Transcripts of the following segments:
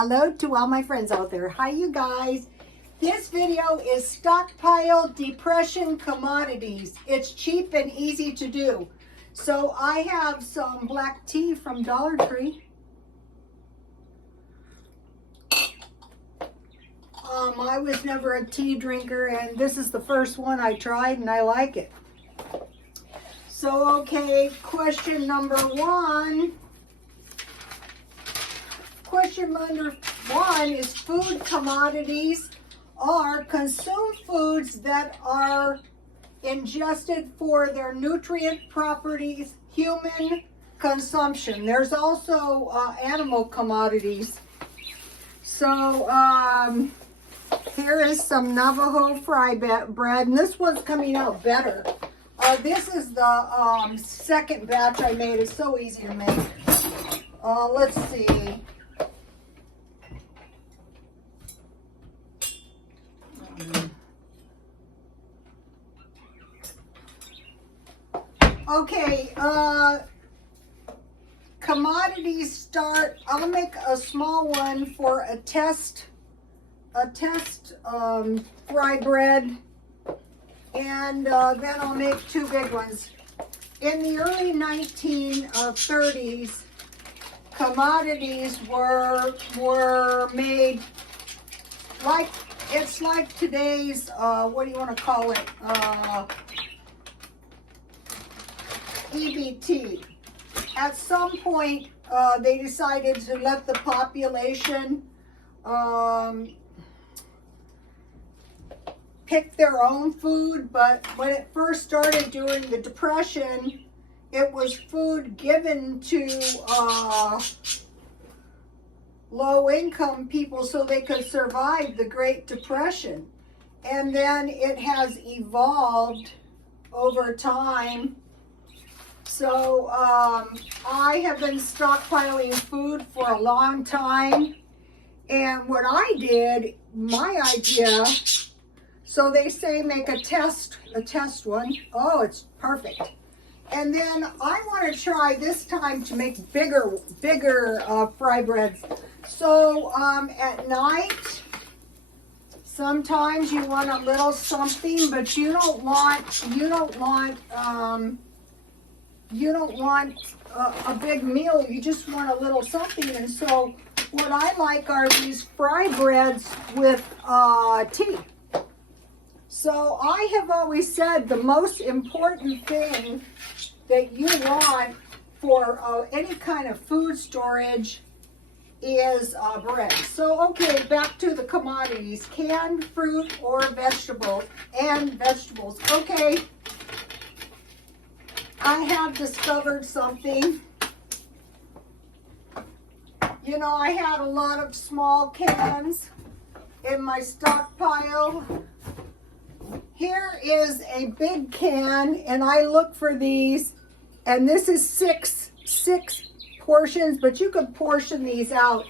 Hello to all my friends out there. Hi, you guys. This video is Stockpile Depression Commodities. It's cheap and easy to do. So I have some black tea from Dollar Tree. I was never a tea drinker, and this is the first one I tried, and I like it. So, okay, question number one. Question number one is food commodities are consumed foods that are ingested for their nutrient properties, human consumption. There's also animal commodities. So here is some Navajo fry bread, and this one's coming out better. This is the second batch I made. It's so easy to make. Let's see. Okay, commodities start. I'll make a small one for a test fry bread, and then I'll make two big ones. In the early 1930s, commodities were made like, it's like today's, what do you want to call it? EBT. At some point, they decided to let the population pick their own food, but when it first started during the Depression, it was food given to low-income people so they could survive the Great Depression. And then it has evolved over time. So I have been stockpiling food for a long time, and what I did, my idea, so they say make a test one. Oh, it's perfect. And then I want to try this time to make bigger fry breads. So at night, sometimes you want a little something, but you don't want a big meal. You just want a little something. And so what I like are these fry breads with tea. So I have always said the most important thing that you want for any kind of food storage is bread. So, okay, back to the commodities. Canned fruit or vegetables, and vegetables. Okay, I have discovered something. You know, I had a lot of small cans in my stockpile. Here is a big can, and I look for these, and this is six portions, but you could portion these out.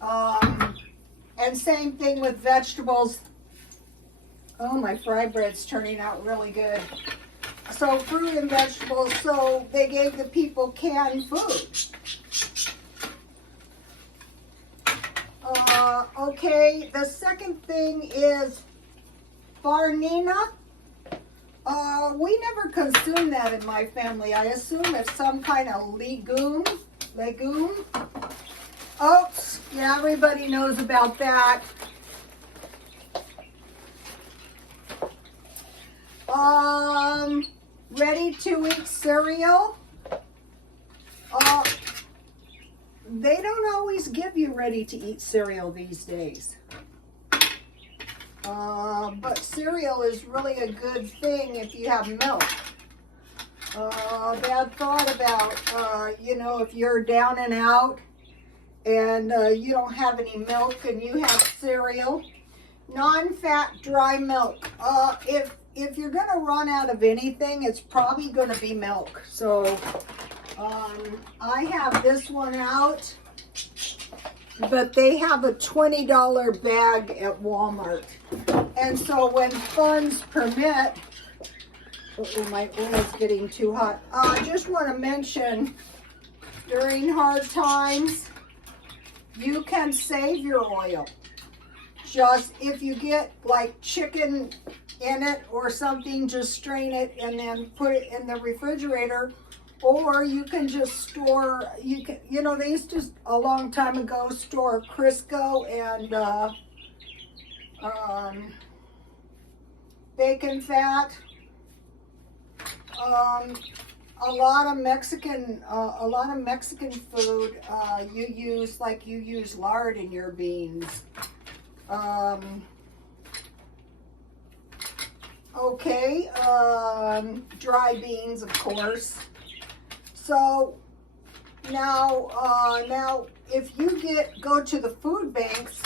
And same thing with vegetables. Oh, my fry bread's turning out really good. So fruit and vegetables, so they gave the people canned food. Okay, the second thing is farnina. We never consume that in my family. I assume it's some kind of legume. Oats, yeah, everybody knows about that. Ready-to-eat cereal. They don't always give you ready-to-eat cereal these days. But cereal is really a good thing if you have milk. Bad thought about, you know, if you're down and out and you don't have any milk and you have cereal. Non-fat dry milk. If you're going to run out of anything, it's probably going to be milk. So I have this one out, but they have a $20 bag at Walmart. And so when funds permit, my oil is getting too hot. I just want to mention, during hard times, you can save your oil. Just if you get like chicken in it or something, just strain it and then put it in the refrigerator. Or you can just store, you know, they used to, a long time ago, store Crisco and bacon fat. A lot of Mexican food, you use lard in your beans. Okay, dry beans, of course. So now if you go to the food banks,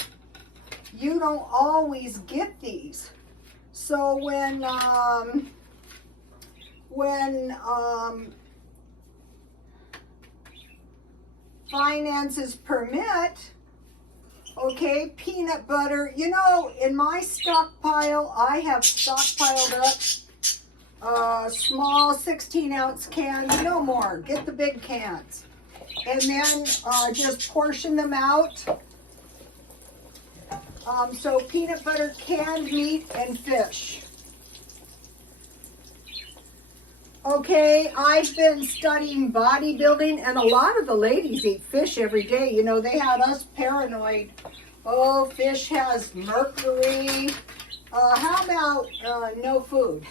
you don't always get these. So when finances permit, okay, peanut butter. You know, in my stockpile, I have stockpiled up small 16-ounce cans, no more. Get the big cans. And then just portion them out. So peanut butter, canned meat, and fish. Okay, I've been studying bodybuilding, and a lot of the ladies eat fish every day. You know, they had us paranoid. Oh, fish has mercury. How about no food?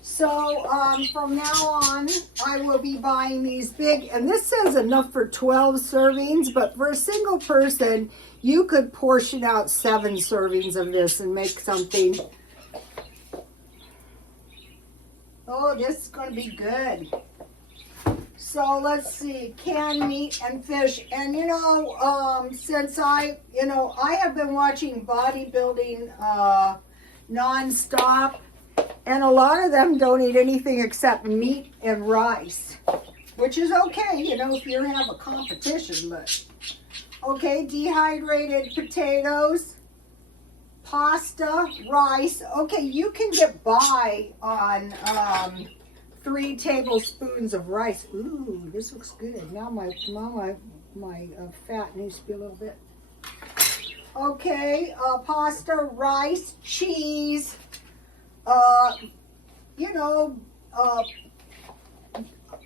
So from now on, I will be buying these big, and this says enough for 12 servings, but for a single person, you could portion out 7 servings of this and make something. Oh, this is going to be good. So let's see, canned meat and fish. And you know, since I have been watching bodybuilding non-stop, and a lot of them don't eat anything except meat and rice, which is okay, you know, if you have a competition. But okay, dehydrated potatoes, pasta, rice. Okay, you can get by on 3 tablespoons of rice. Ooh, this looks good. Now my fat needs to be a little bit. Okay, pasta, rice, cheese. You know,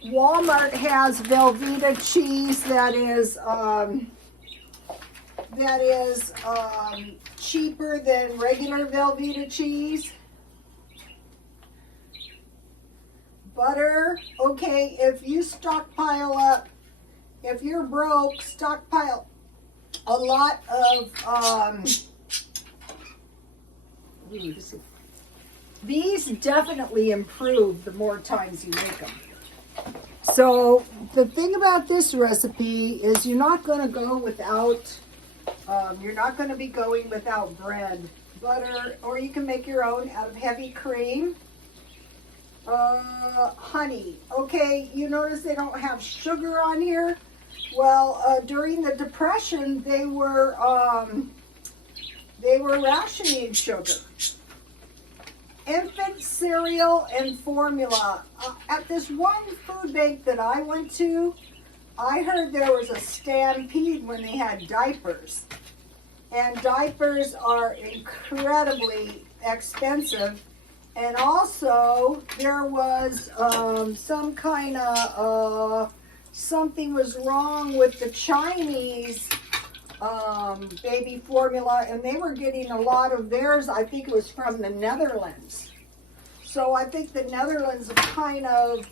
Walmart has Velveeta cheese that is cheaper than regular Velveeta cheese. Butter. Okay, if you stockpile up, if you're broke, stockpile a lot of these definitely improve the more times you make them. So the thing about this recipe is you're not going to go without, you're not going to be going without bread, butter, or you can make your own out of heavy cream. Honey. Okay, you notice they don't have sugar on here. Well, during the Depression, they were rationing sugar. Infant cereal and formula. At this one food bank that I went to, I heard there was a stampede when they had diapers. And diapers are incredibly expensive. And also, there was some kind of, something was wrong with the Chinese baby formula, and they were getting a lot of theirs. I think it was from the Netherlands. So I think the Netherlands have kind of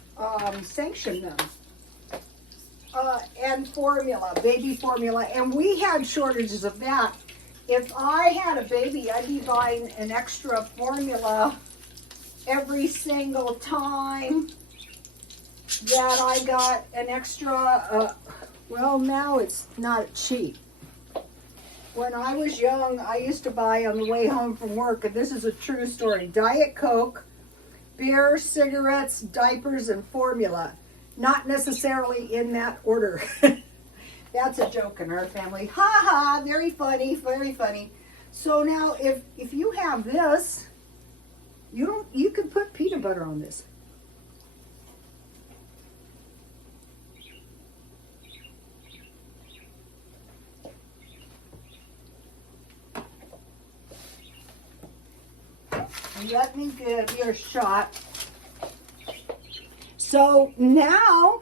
sanctioned them. And formula, baby formula, and we had shortages of that. If I had a baby, I'd be buying an extra formula every single time that I got an extra, well, now it's not cheap. When I was young, I used to buy on the way home from work, and this is a true story, Diet Coke, beer, cigarettes, diapers, and formula. Not necessarily in that order. That's a joke in our family. Ha ha, very funny, very funny. So now if you have this, you can put peanut butter on this. let me give you a shot. So now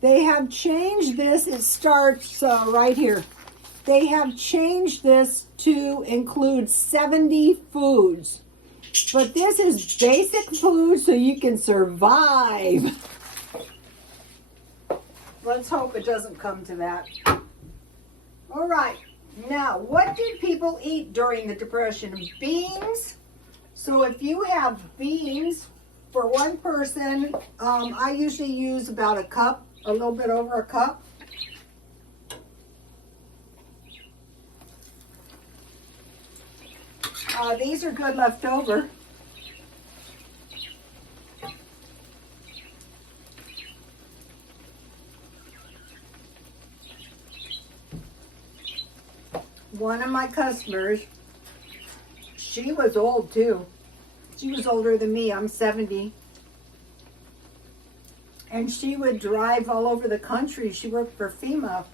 they have changed this. It starts right here. They have changed this to include 70 foods. But this is basic food so you can survive. Let's hope it doesn't come to that. All right. Now, what did people eat during the Depression? Beans. So if you have beans for one person, I usually use about a cup, a little bit over a cup. These are good left over. One of my customers, she was old too. She was older than me. I'm 70. And she would drive all over the country. She worked for FEMA.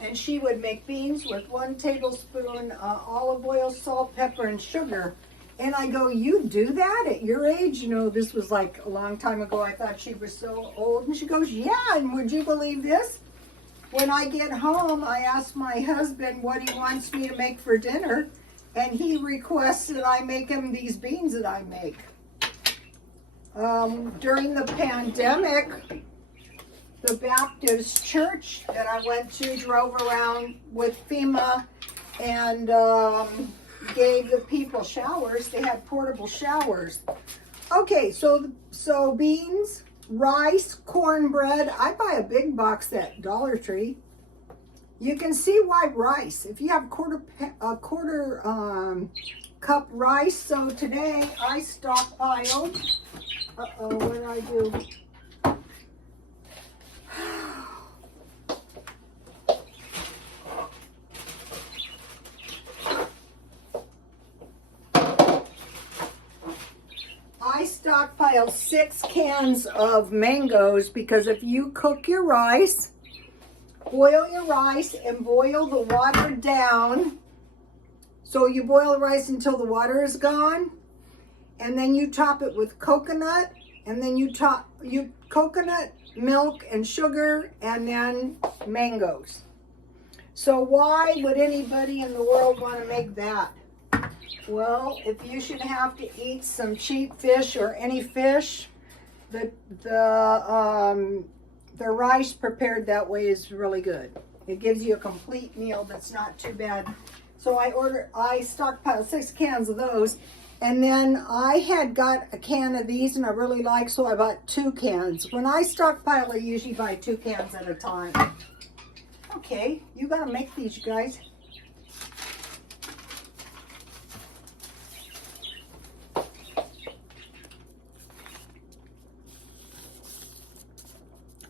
And she would make beans with 1 tablespoon olive oil, salt, pepper, and sugar. And I go, you do that at your age? You know, this was like a long time ago. I thought she was so old. And she goes, yeah, and would you believe this? When I get home, I ask my husband what he wants me to make for dinner. And he requests that I make him these beans that I make. During the pandemic, the Baptist church that I went to drove around with FEMA and gave the people showers. They had portable showers. Okay, so beans, rice, cornbread. I buy a big box at Dollar Tree. You can see why rice. If you have a quarter cup rice. So today I stockpiled. Uh-oh, what did I do? I stockpiled 6 cans of mangoes because if you cook your rice, boil your rice and boil the water down. So you boil the rice until the water is gone, and then you top it with coconut, and then you coconut, milk, and sugar, and then mangoes. So why would anybody in the world want to make that? Well, if you should have to eat some cheap fish or any fish, the rice prepared that way is really good. It gives you a complete meal that's not too bad. So I stockpiled 6 cans of those, and then I had got a can of these and I really like, so I bought 2 cans. When I stockpile, I usually buy 2 cans at a time. Okay, you gotta make these, you guys.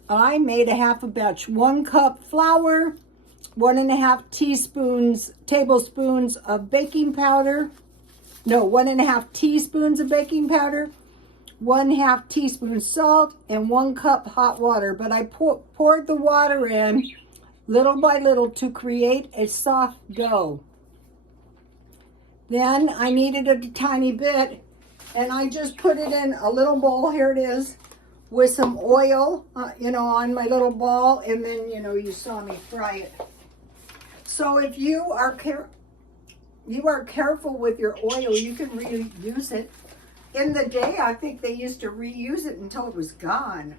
I made a half a batch. 1 cup flour, 1.5 tablespoons of baking powder. No, 1.5 teaspoons of baking powder, 1/2 teaspoon salt, and 1 cup hot water. But I poured the water in little by little to create a soft dough. Then I kneaded it a tiny bit, and I just put it in a little bowl. Here it is, with some oil, on my little ball, and then, you saw me fry it. So if you are careful with your oil, you can reuse it. In the day, I think they used to reuse it until it was gone.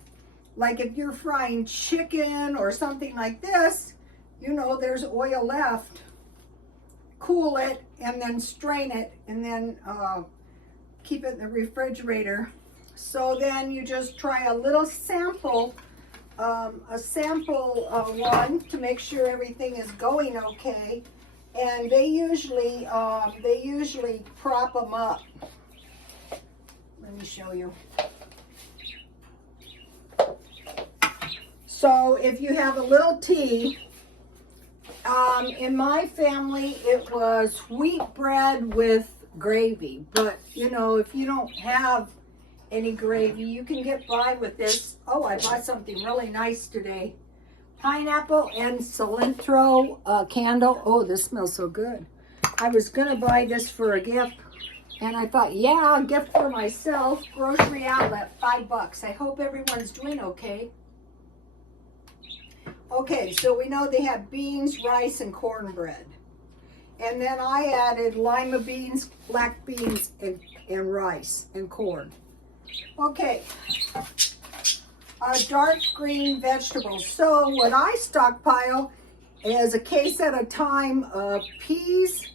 Like if you're frying chicken or something like this, there's oil left. Cool it and then strain it, and then keep it in the refrigerator. So then you just try a little sample, one to make sure everything is going okay. And they usually prop them up. Let me show you. So if you have a little tea, in my family it was wheat bread with gravy. But if you don't have any gravy, you can get by with this. Oh, I bought something really nice today. Pineapple and cilantro candle. Oh, this smells so good. I was gonna buy this for a gift. And I thought, yeah, gift for myself, grocery outlet, $5. I hope everyone's doing okay. Okay, so we know they have beans, rice, and cornbread. And then I added lima beans, black beans, and rice and corn. Okay, dark green vegetables. So what I stockpile is a case at a time of peas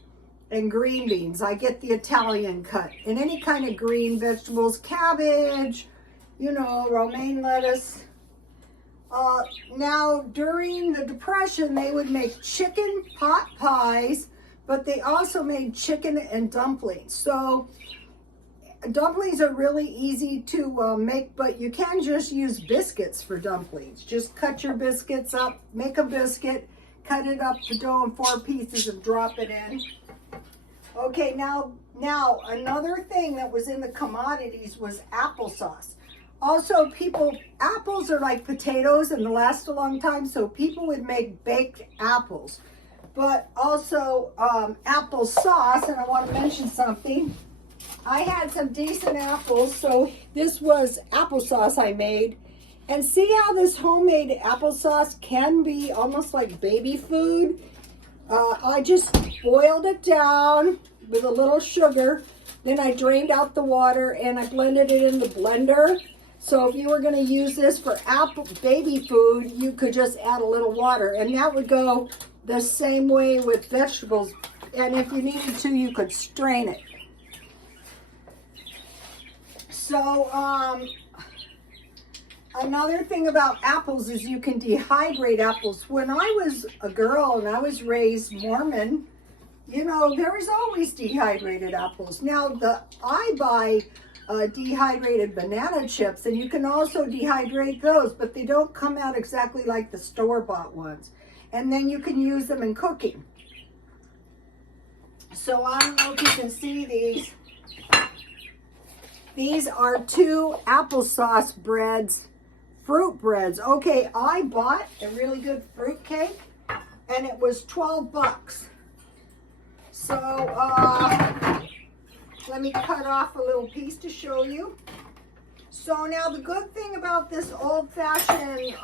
and green beans. I get the Italian cut. And any kind of green vegetables, cabbage, you know, romaine lettuce. Now, during the Depression, they would make chicken pot pies, but they also made chicken and dumplings. So dumplings are really easy to make, but you can just use biscuits for dumplings. Just cut your biscuits up, make a biscuit, cut it up, the dough in 4 pieces and drop it in. Okay, now another thing that was in the commodities was applesauce. Also, apples are like potatoes and they last a long time, so people would make baked apples. But also applesauce, and I want to mention something. I had some decent apples, so this was applesauce I made. And see how this homemade applesauce can be almost like baby food? I just boiled it down with a little sugar. Then I drained out the water and I blended it in the blender. So if you were going to use this for baby food, you could just add a little water. And that would go the same way with vegetables. And if you needed to, you could strain it. So another thing about apples is you can dehydrate apples. When I was a girl and I was raised Mormon, you know, there was always dehydrated apples. Now, I buy dehydrated banana chips, and you can also dehydrate those, but they don't come out exactly like the store-bought ones. And then you can use them in cooking. So I don't know if you can see these. These are 2 applesauce breads, fruit breads. Okay, I bought a really good fruit cake, and it was $12. So, let me cut off a little piece to show you. So now the good thing about this old-fashioned,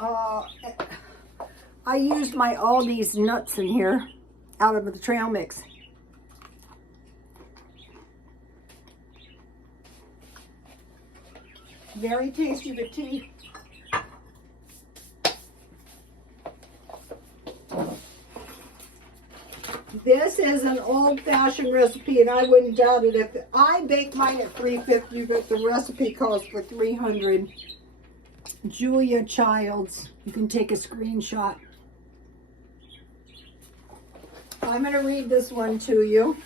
I used my Aldi's nuts in here out of the trail mix. Very tasty with tea. This is an old-fashioned recipe, and I wouldn't doubt it. If I bake mine at 350, but the recipe calls for 300. Julia Childs, you can take a screenshot. I'm going to read this one to you.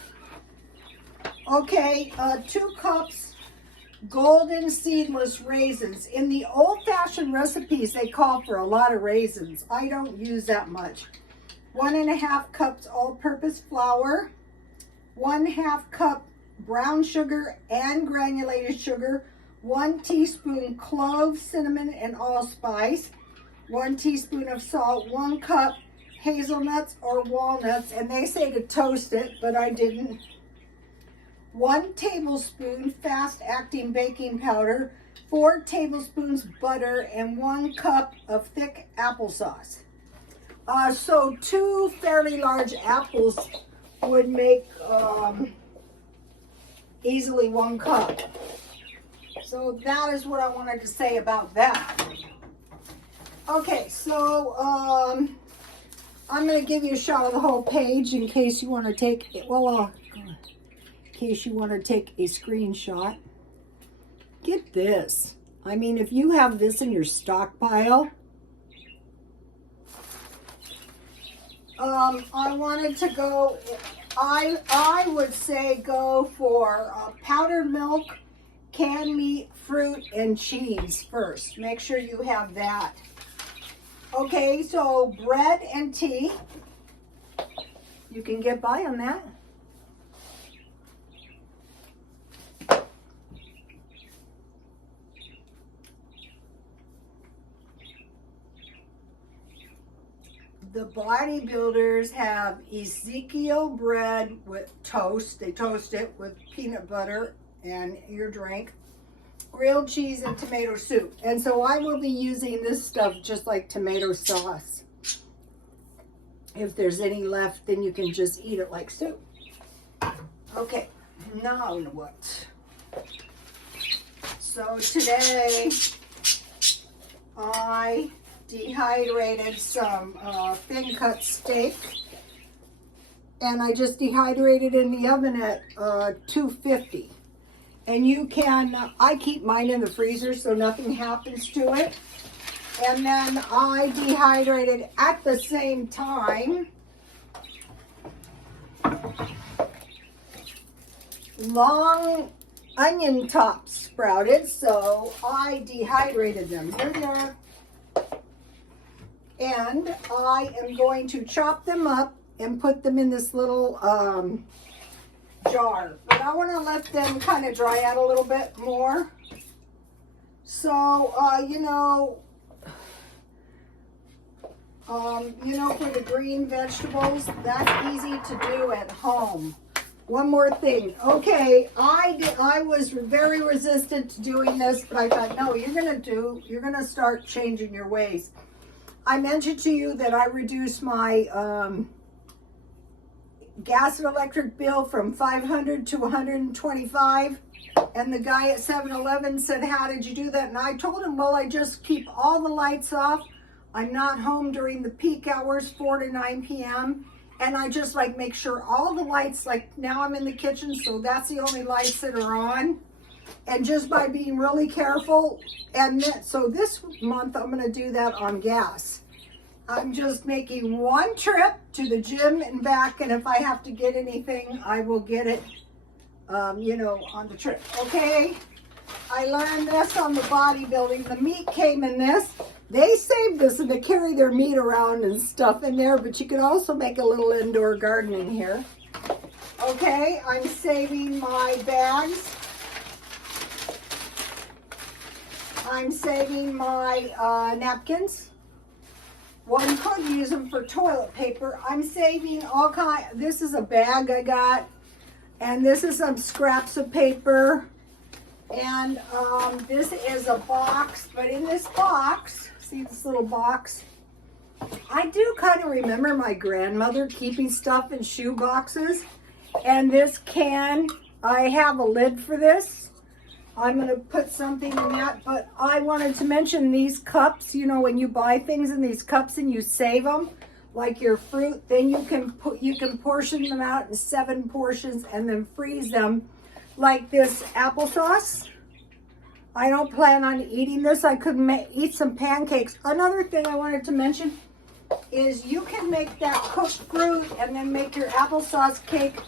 Okay, 2 cups golden seedless raisins. In the old-fashioned recipes, they call for a lot of raisins. I don't use that much. 1½ cups all-purpose flour, 1/2 cup brown sugar and granulated sugar, 1 teaspoon clove, cinnamon, and allspice, 1 teaspoon of salt, 1 cup hazelnuts or walnuts, and they say to toast it, but I didn't. 1 tablespoon fast-acting baking powder, 4 tablespoons butter, and 1 cup of thick applesauce. So 2 fairly large apples would make easily 1 cup. So that is what I wanted to say about that. Okay, so I'm going to give you a shot of the whole page in case you want to take it. Well, in case you want to take a screenshot. Get this. I mean, if you have this in your stockpile, I wanted to go, I would say go for powdered milk, canned meat, fruit, and cheese first. Make sure you have that. Okay, so bread and tea. You can get by on that. the bodybuilders have Ezekiel bread with toast. They toast it with peanut butter and your drink, grilled cheese, and tomato soup. And so I will be using this stuff just like tomato sauce. If there's any left, then you can just eat it like soup. Okay, now what? So today I dehydrated some thin cut steak, and I just dehydrated in the oven at 250. And you can, I keep mine in the freezer so nothing happens to it. And then I dehydrated at the same time long onion tops sprouted, so I dehydrated them. Here they are. And I am going to chop them up and put them in this little jar. But I want to let them kind of dry out a little bit more. So, for the green vegetables, that's easy to do at home. One more thing. Okay, I was very resistant to doing this, but I thought, no, you're gonna start changing your ways. I mentioned to you that I reduced my gas and electric bill from $500 to $125, and the guy at 7-Eleven said, how did you do that? And I told him, well, I just keep all the lights off. I'm not home during the peak hours, 4 to 9 p.m. And I just make sure all the lights, now I'm in the kitchen, so that's the only lights that are on. And just by being really careful, so this month I'm going to do that on gas. I'm just making one trip to the gym and back, and if I have to get anything, I will get it, on the trip. Okay, I learned this on the bodybuilding. The meat came in this. They save this and they carry their meat around and stuff in there, but you can also make a little indoor garden in here. Okay, I'm saving my bags. I'm saving my napkins. One could use them for toilet paper. I'm saving all kinds. This is a bag I got, and this is some scraps of paper. And this is a box, but in this box, see this little box? I do kind of remember my grandmother keeping stuff in shoe boxes. And this can, I have a lid for this. I'm going to put something in that, but I wanted to mention these cups. When you buy things in these cups and you save them, like your fruit, then you can portion them out in 7 portions and then freeze them. Like this applesauce. I don't plan on eating this. I could eat some pancakes. Another thing I wanted to mention is you can make that cooked fruit and then make your applesauce cake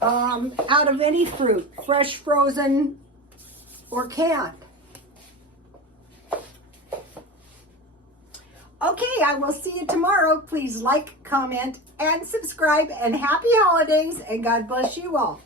out of any fruit, fresh, frozen, or canned. Okay, I will see you tomorrow. Please like, comment, and subscribe, and happy holidays, and God bless you all.